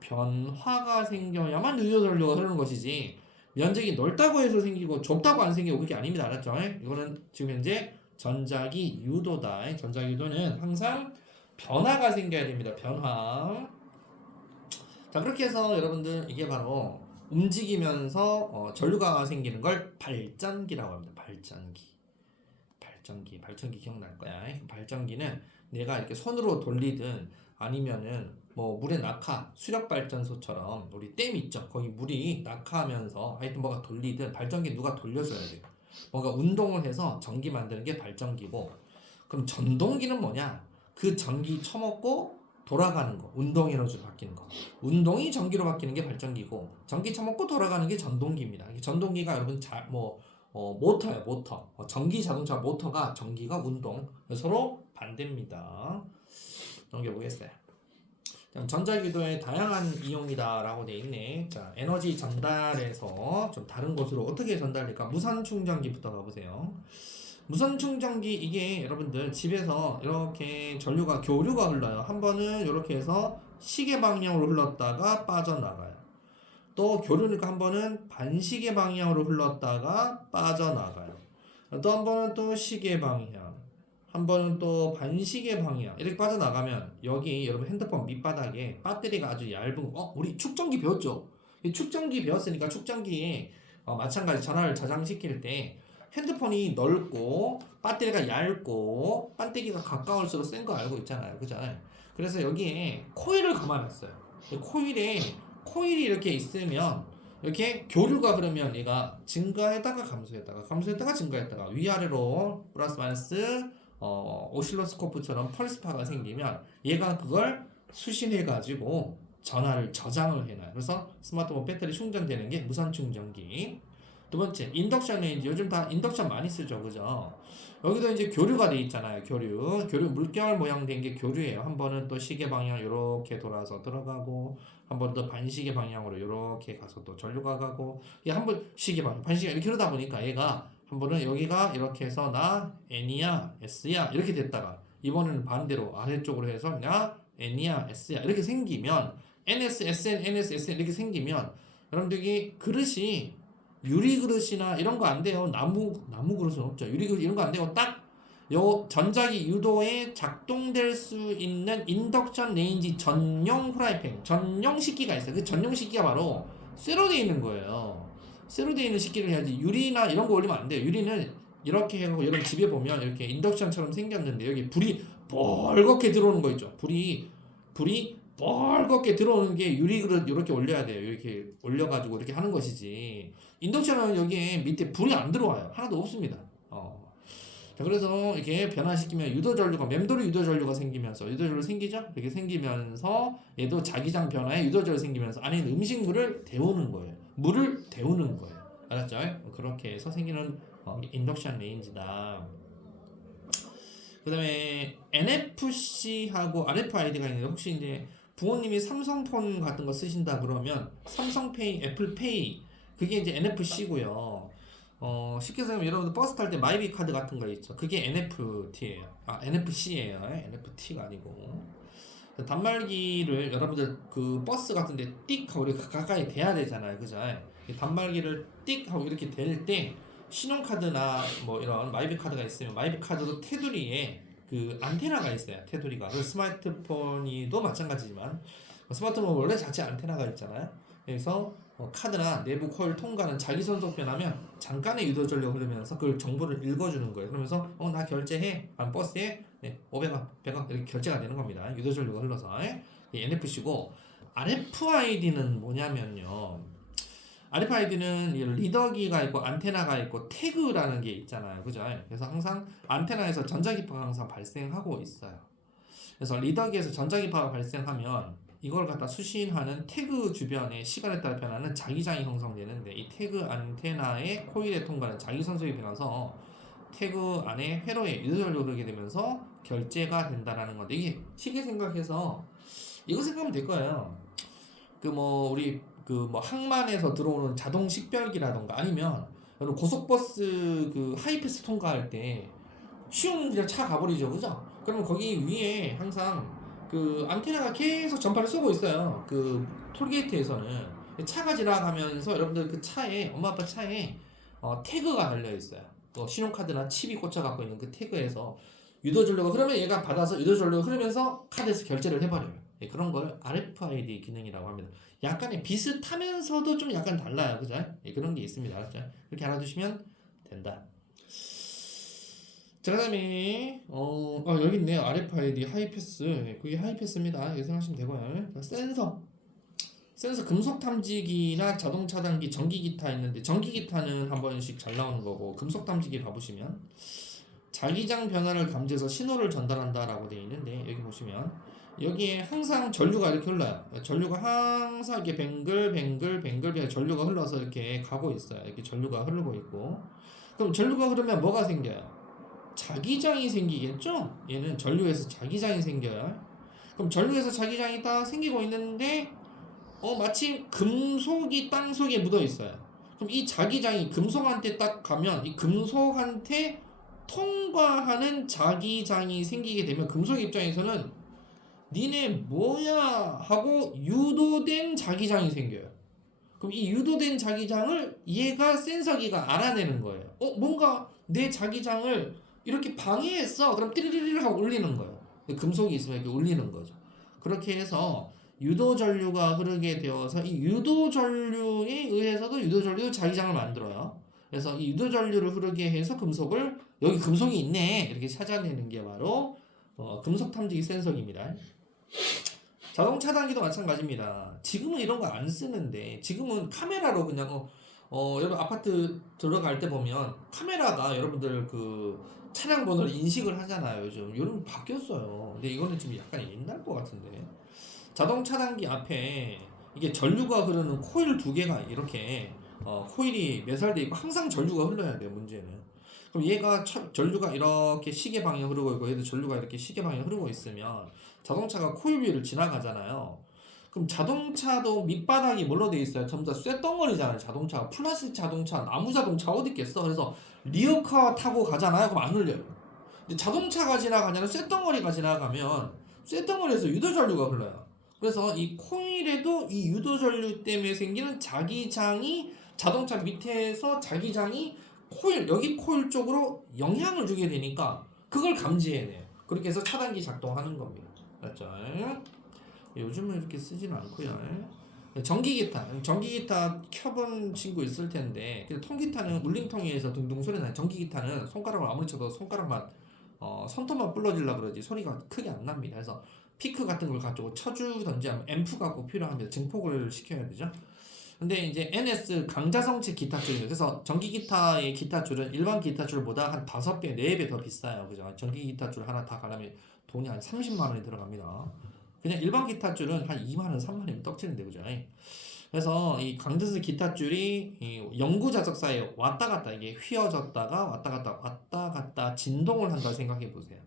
변화가 생겨야만 유도전류가 흐르는 것이지 면적이 넓다고 해서 생기고 좁다고 안 생기고 그게 아닙니다. 알았죠? 이거는 지금 현재 전자기 유도다. 전자기 유도는 항상 변화가 생겨야 됩니다. 변화. 자 그렇게 해서 여러분들 이게 바로 움직이면서 전류가 생기는 걸 발전기라고 합니다. 발전기 기억날 거야. 발전기는 내가 이렇게 손으로 돌리든 아니면은 뭐 물의 낙하 수력 발전소처럼 우리 댐 있죠. 거기 물이 낙하하면서 하여튼 뭐가 돌리든 발전기 누가 돌려줘야 돼요. 뭔가 운동을 해서 전기 만드는 게 발전기고 그럼 전동기는 뭐냐? 그 전기 쳐먹고 돌아가는 거, 운동 에너지로 바뀌는 거. 운동이 전기로 바뀌는 게 발전기고 전기 쳐먹고 돌아가는 게 전동기입니다. 전동기가 여러분 모터예요. 모터. 전기 자동차 모터가 전기가 운동. 서로 반대입니다. 넘겨보겠어요. 전자기도의 다양한 이용이다라고 돼 있네. 자, 에너지 전달에서 좀 다른 곳으로 어떻게 전달될까? 무선 충전기부터 가보세요. 무선 충전기 이게 여러분들 집에서 이렇게 전류가 교류가 흘러요. 한 번은 이렇게 해서 시계 방향으로 흘렀다가 빠져나가요. 또 교류니까 한 번은 반시계 방향으로 흘렀다가 빠져나가요. 또 한 번은 또 시계 방향, 한 번은 또 반시계 방향 이렇게 빠져나가면 여기 여러분 핸드폰 밑바닥에 배터리가 아주 얇은 우리 축전기 배웠죠? 이 축전기 배웠으니까 축전기에 마찬가지 전화를 저장시킬 때 핸드폰이 넓고 배터리가 얇고 배터리가 가까울수록 센 거 알고 있잖아요, 그죠? 그래서 여기에 코일을 감아놨어요. 코일에 코일이 이렇게 있으면 이렇게 교류가 그러면 얘가 증가했다가 감소했다가 증가했다가 위아래로 플러스 마이너스 오실로스코프처럼 펄스파가 생기면 얘가 그걸 수신해 가지고 전화를 저장을 해놔요. 그래서 스마트폰 배터리 충전되는 게 무선 충전기. 두 번째, 인덕션 레인지. 요즘 다 인덕션 많이 쓰죠, 그죠? 여기도 이제 교류가 돼 있잖아요. 교류 물결 모양 된 게 교류예요. 한 번은 또 시계 방향 이렇게 돌아서 들어가고, 한 번 더 반시계 방향으로 이렇게 가서 또 전류가 가고, 한 번 시계 방향, 반시계 이렇게 그러다 보니까 얘가 한 번은 여기가 이렇게 해서 나 N이야, S야 이렇게 됐다가 이번에는 반대로 아래쪽으로 해서 나 N이야, S야 이렇게 생기면 NS, SN, NS, SN 이렇게 생기면 여러분들이 그릇이 유리 그릇이나 이런 거 안 돼요. 나무 그릇은 없죠. 유리 그릇 이런 거 안 되고 딱 요 전자기 유도에 작동될 수 있는 인덕션 레인지 전용 프라이팬, 전용 식기가 있어요. 그 전용 식기가 바로 쇠로 되어 있는 거예요. 쇠로 되어 있는 식기를 해야지 유리나 이런 거 올리면 안 돼요. 유리는 이렇게 해서 여러분 집에 보면 이렇게 인덕션처럼 생겼는데 여기 불이 벌겋게 들어오는 거 있죠. 불이 벌겋게 들어오는 게 유리 그릇 이렇게 올려야 돼요. 이렇게 올려가지고 이렇게 하는 것이지. 인덕션은 여기에 밑에 불이 안 들어와요. 하나도 없습니다. 자, 그래서 이렇게 변화시키면 유도전류가 맴돌이 유도전류가 생기면서 유도전류 생기죠? 이렇게 생기면서 얘도 자기장 변화에 유도전류 생기면서 안에 있는 음식물을 데우는 거예요. 물을 데우는 거예요. 알았죠? 그렇게 해서 생기는 인덕션 레인지다. 그 다음에 NFC하고 RFID가 있는데 혹시 이제 부모님이 삼성폰 같은 거 쓰신다 그러면 삼성페이, 애플페이 그게 이제 NFC고요. 쉽게 생각하면 여러분들 버스 탈 때 마이비 카드 같은 거 있죠. 그게 NFT예요. NFC예요. NFT가 아니고. 단말기를 여러분들 그 버스 같은데 띡 하고 이렇게 가까이 대야 되잖아요, 그죠? 단말기를 띡 하고 이렇게 댈 때 신용카드나 뭐 이런 마이비 카드가 있으면 마이비 카드도 테두리에 그 안테나가 있어요. 테두리가. 그래서 스마트폰이도 마찬가지지만 스마트폰 원래 자체 안테나가 있잖아요. 그래서 카드나 내부 코일 통과는 자기선속 변하면 잠깐의 유도 전류가 흐르면서 그 정보를 읽어주는 거예요. 그러면서 나 결제해. 버스에 500원, 100원 이렇게 결제가 되는 겁니다. 유도 전류가 흘러서. NFC고 RFID는 뭐냐면요. RFID는 리더기가 있고 안테나가 있고 태그라는 게 있잖아요. 그죠? 그래서 항상 안테나에서 전자기파가 항상 발생하고 있어요. 그래서 리더기에서 전자기파가 발생하면 이걸 갖다 수신하는 태그 주변에 시간에 따라 변하는 자기장이 형성되는데 이 태그 안테나의 코일에 통과하는 자기선속이 변해서 태그 안에 회로에 유도전류가 흐르게 되면서 결제가 된다라는 건데 이게 쉽게 생각해서 이거 생각하면 될 거예요. 우리 항만에서 들어오는 자동 식별기라던가 아니면 고속버스 하이패스 통과할 때 쉬운 그냥 차 가버리죠, 그죠? 그러면 거기 위에 항상 안테나가 계속 전파를 쏘고 있어요. 톨게이트에서는 차가 지나가면서 여러분들 그 차에 엄마 아빠 차에 태그가 달려 있어요. 신용카드나 칩이 꽂혀 갖고 있는 그 태그에서 유도전류가 흐르면 얘가 받아서 유도전류가 흐르면서 카드에서 결제를 해버려요. 그런 걸 RFID 기능이라고 합니다. 약간의 비슷하면서도 좀 약간 달라요, 그죠? 그런 게 있습니다, 알았죠? 이렇게 알아두시면 된다. 자, 그 다음에 여기 있네요. RFID 하이패스. 그게 하이패스입니다. 이렇게 생각하시면 되고요. 센서 금속 탐지기나 자동 차단기, 전기 기타 있는데 전기 기타는 한 번씩 잘 나오는 거고 금속 탐지기 봐보시면 자기장 변화를 감지해서 신호를 전달한다라고 되어 있는데 여기 보시면 여기에 항상 전류가 이렇게 흘러요. 전류가 항상 이렇게 뱅글 전류가 흘러서 이렇게 가고 있어요. 이렇게 전류가 흐르고 있고 그럼 전류가 흐르면 뭐가 생겨요? 자기장이 생기겠죠? 얘는 전류에서 자기장이 생겨요. 그럼 전류에서 자기장이 딱 생기고 있는데 마치 금속이 땅속에 묻어 있어요. 그럼 이 자기장이 금속한테 딱 가면 이 금속한테 통과하는 자기장이 생기게 되면 금속 입장에서는 니네 뭐야 하고 유도된 자기장이 생겨요. 그럼 이 유도된 자기장을 얘가 센서기가 알아내는 거예요. 뭔가 내 자기장을 이렇게 방해했어. 그럼 띠리리리 하고 울리는 거예요. 금속이 있으면 이렇게 울리는 거죠. 그렇게 해서 유도 전류가 흐르게 되어서 이 유도 전류에 의해서도 유도 전류도 자기장을 만들어요. 그래서 이 유도 전류를 흐르게 해서 금속을 여기 금속이 있네 이렇게 찾아내는 게 바로 금속 탐지기 센서기입니다. 자동차 단기도 마찬가지입니다. 지금은 이런 거 안 쓰는데 지금은 카메라로 그냥 여러분 아파트 들어갈 때 보면 카메라가 여러분들 그 차량 번호를 인식을 하잖아요. 요즘 이런 바뀌었어요. 근데 이거는 좀 약간 옛날 거 같은데 자동차 단기 앞에 이게 전류가 흐르는 코일 두 개가 이렇게 코일이 매설돼 있고 항상 전류가 흘러야 돼요. 문제는. 그럼 얘가 전류가 이렇게 시계 방향 흐르고 있고 얘도 전류가 이렇게 시계 방향 흐르고 있으면 자동차가 코일 위를 지나가잖아요. 그럼 자동차도 밑바닥이 뭘로 돼 있어요? 전부 다 쇳덩어리잖아요. 자동차가 플라스틱 자동차, 나무 자동차 어디 있겠어? 그래서 리어카 타고 가잖아요. 그럼 안 흘려요. 근데 자동차가 지나가냐면 쇳덩어리가 지나가면 쇳덩어리에서 유도 전류가 흘러요. 그래서 이 코일에도 이 유도 전류 때문에 생기는 자기장이 자동차 밑에서 자기장이 코일 여기 코일 쪽으로 영향을 주게 되니까 그걸 감지해내요. 그렇게 해서 차단기 작동하는 겁니다. 맞죠? 요즘은 이렇게 쓰지는 않고요. 전기기타 켜본 친구 있을 텐데, 근데 통기타는 울림통에서 둥둥 소리 나요. 전기기타는 손가락을 아무리 쳐도 손가락만 손톱만 불러질라 그러지 소리가 크게 안 납니다. 그래서 피크 같은 걸 가지고 쳐주던지 하면 앰프가 꼭 필요합니다. 증폭을 시켜야 되죠. 근데 이제 NS 강자성체 기타 줄입니다. 그래서 전기 기타의 기타 줄은 일반 기타 줄보다 한 5배, 4배 더 비싸요. 그죠? 전기 기타 줄 하나 다 가려면 돈이 한 30만 원이 들어갑니다. 그냥 일반 기타 줄은 한 2만 원, 3만 원이면 떡치는데 그죠? 그래서 이 강전스 기타 줄이 이 영구 자석 사이에 왔다 갔다 이게 휘어졌다가 왔다 갔다 진동을 한다 생각해 보세요.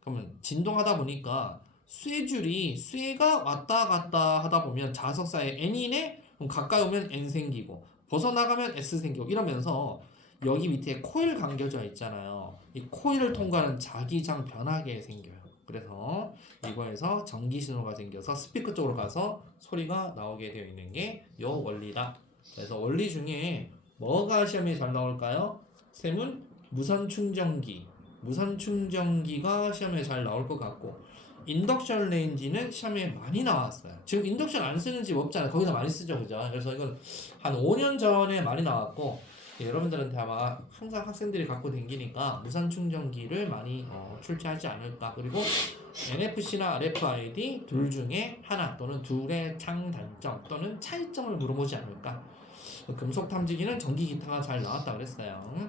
그러면 진동하다 보니까 쇠가 왔다 갔다 하다 보면 자석 사이에 N이네 그럼 가까이 오면 N 생기고 벗어나가면 S 생기고 이러면서 여기 밑에 코일 감겨져 있잖아요. 이 코일을 통과하는 자기장 변하게 생겨요. 그래서 이거에서 전기 신호가 생겨서 스피커 쪽으로 가서 소리가 나오게 되어 있는 게 요 원리다. 그래서 원리 중에 뭐가 시험에 잘 나올까요? 셈은 무선 충전기가 시험에 잘 나올 것 같고 인덕션 레인지는 시험에 많이 나왔어요. 지금 인덕션 안 쓰는 집 없잖아요. 거기서 많이 쓰죠, 그죠? 그래서 이건 한 5년 전에 많이 나왔고 여러분들한테 아마 항상 학생들이 갖고 다니니까 무선 충전기를 많이 출제하지 않을까. 그리고 NFC나 RFID 둘 중에 하나 또는 둘의 장단점 또는 차이점을 물어보지 않을까. 금속 탐지기는 전기 기타가 잘 나왔다 그랬어요.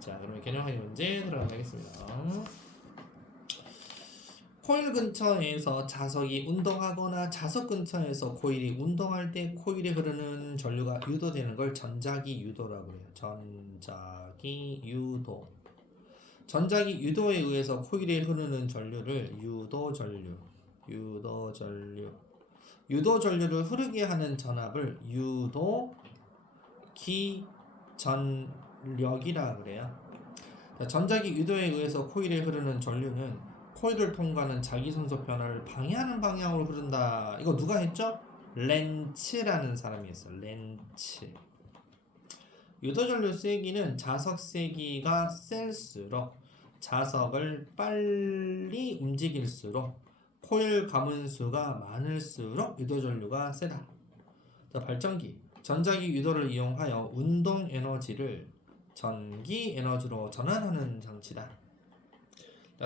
자, 그러면 개념 확인 문제 들어가겠습니다. 코일 근처에서 자석이 운동하거나 자석 근처에서 코일이 운동할 때 코일에 흐르는 전류가 유도되는 걸 전자기 유도라고 해요. 전자기 유도. 전자기 유도에 의해서 코일에 흐르는 전류를 유도 전류를 흐르게 하는 전압을 유도기전력이라 그래요. 전자기 유도에 의해서 코일에 흐르는 전류는 코일을 통과하는 자기선소 변화를 방해하는 방향으로 흐른다. 이거 누가 했죠? 렌츠라는 사람이 했어. 렌츠. 유도전류 세기는 자석 세기가 셀수록 자석을 빨리 움직일수록 코일 가문수가 많을수록 유도전류가 세다. 자, 발전기. 전자기 유도를 이용하여 운동 에너지를 전기 에너지로 전환하는 장치다.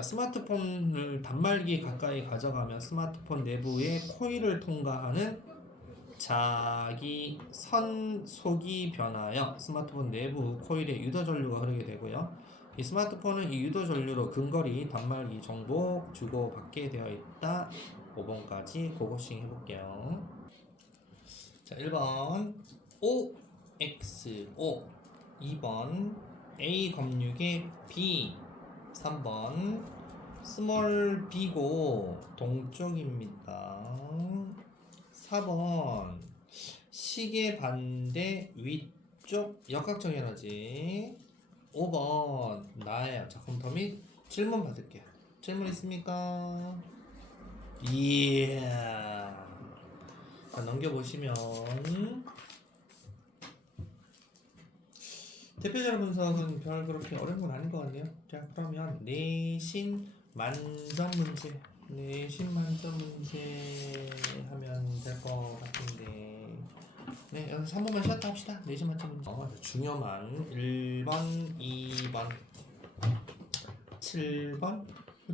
스마트폰을 단말기 가까이 가져가면 스마트폰 내부에 코일을 통과하는 자기 선속이 변하여 스마트폰 내부 코일에 유도 전류가 흐르게 되고요. 이 스마트폰은 이 유도 전류로 근거리 단말기 정보 주고받게 되어 있다. 5번까지 고고싱 해볼게요. 자, 1번 OXO 2번 A 검육의 B 3번 스몰 b고 동쪽입니다. 4번 시계 반대 위쪽 역학적 에너지 5번 나예요. 자, 컴퓨터 및 질문 받을게요. 질문 있습니까? 이야. 자, 넘겨보시면 대표적인 분석은 별 그렇게 어려운 건 아닌 것 같네요. 자, 그러면 내신 만점 문제, 내신 만점 문제 하면 될 것 같은데, 네, 여기서 한 번만 쉬었다 합시다. 내신 만점 문제. 중요한 1번, 2번, 7번.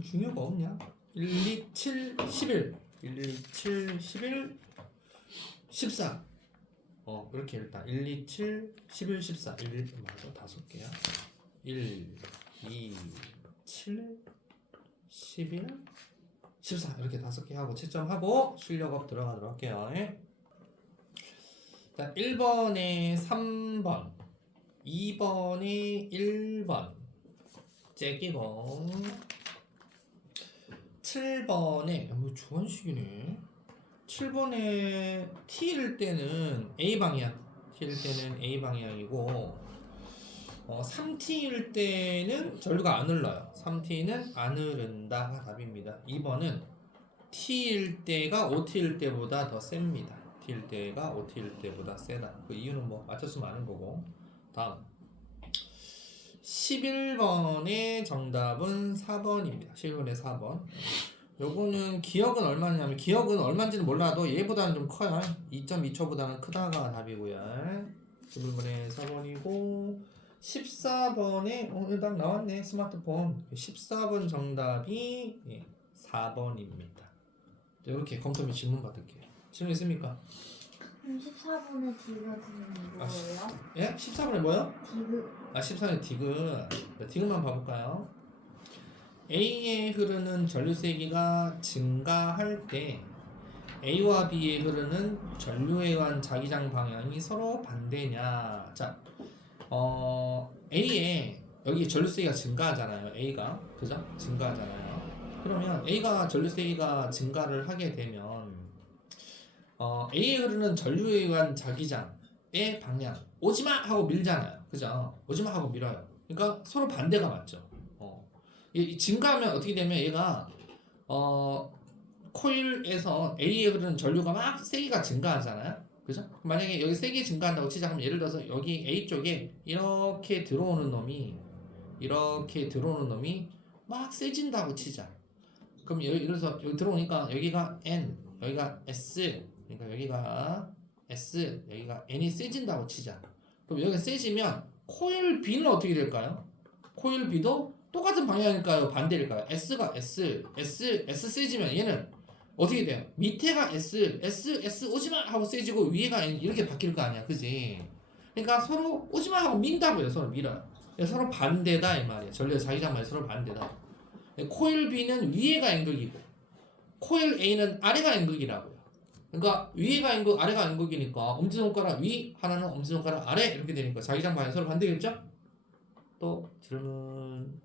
중요가 없냐? 1, 2, 7, 11, 1, 2, 7, 11, 14. 이렇게 일단 1, 2, 7, 11, 14. 1, 맞아, 5개야. 1, 2, 7, 11, 14. 이렇게 5개 하고 채점하고 실력업 들어가도록 할게요. 자, 1번에 3번, 2번에 1번, 째기고 7번에 뭐 주관식이네. 7번에 T일 때는 A방향, T일 때는 A방향이고 3T일 때는 전류가 안 흘러요. 3T는 안 흐른다가 답입니다. 2번은 T일 때가 5T일 때보다 더 셉니다. T일 때가 5T일 때보다 세다. 그 이유는 뭐 맞췄으면 아는 거고. 다음 11번의 정답은 4번입니다. 11번의 4번. 요거는 기억은 얼마냐면 기억은 얼마인지는 몰라도 얘보다는 좀 커요. 2.2초보다는 크다가 답이고요. 11번에 4번이고 14번에 오늘 딱 나왔네. 스마트폰 14번 정답이 4번입니다. 이렇게 컴퓨터 및 질문 받을게요. 질문 있습니까? 14번에 디귿은 뭐예요? 예? 14번에 뭐요? 디귿. 14번에 디귿. 디귿만 봐볼까요? A에 흐르는 전류 세기가 증가할 때 A와 B에 흐르는 전류에 의한 자기장 방향이 서로 반대냐. 자, A에 여기 전류 세기가 증가하잖아요. A가 그죠? 증가하잖아요. 그러면 A가 전류 세기가 증가를 하게 되면 A에 흐르는 전류에 의한 자기장의 방향 오지마 하고 밀잖아요. 그죠? 오지마 하고 밀어요. 그러니까 서로 반대가 맞죠. 이 증가하면 어떻게 되면 얘가 코일에서 A에 흐르는 전류가 막 세기가 증가하잖아요. 그죠? 만약에 여기 세기 증가한다고 치자. 그럼 예를 들어서 여기 A 쪽에 이렇게 들어오는 놈이 막 세진다고 치자. 그럼 예를 들어서 여기 들어오니까 여기가 N, 여기가 S, 그러니까 여기가 S, 여기가 N이 세진다고 치자. 그럼 여기가 세지면 코일 B는 어떻게 될까요? 코일 B도 똑같은 방향일까요? 반대일까요? S가 S 세지면 얘는 어떻게 돼요? 밑에가 S 오지마 하고 세지고 위에가 N 이렇게 바뀔 거 아니야, 그지? 그러니까 서로 오지마 하고 민다고요, 서로 밀어요. 서로 반대다 이 말이야. 전류 자기장 말이 서로 반대다. 코일 B는 위에가 N극이고 코일 A는 아래가 N극이라고요. 그러니까 위에가 N극, 아래가 N극이니까 엄지손가락 위, 하나는 엄지손가락 아래 이렇게 되니까 자기장 방향 서로 반대겠죠? 또 질문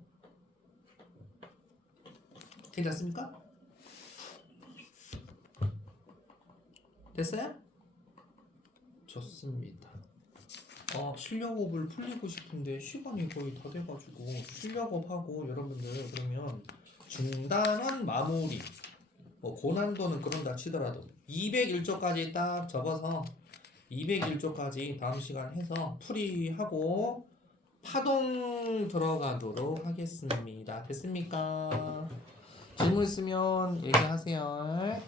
괜찮습니까? 됐어요? 좋습니다. 실력업을 풀리고 싶은데 시간이 거의 다 돼가지고 실력업하고 여러분들 그러면 중단한 마무리 뭐 고난도는 그런다 치더라도 201조까지 딱 접어서 201조까지 다음 시간 해서 풀이하고 파동 들어가도록 하겠습니다. 됐습니까? 질문 있으면 얘기하세요.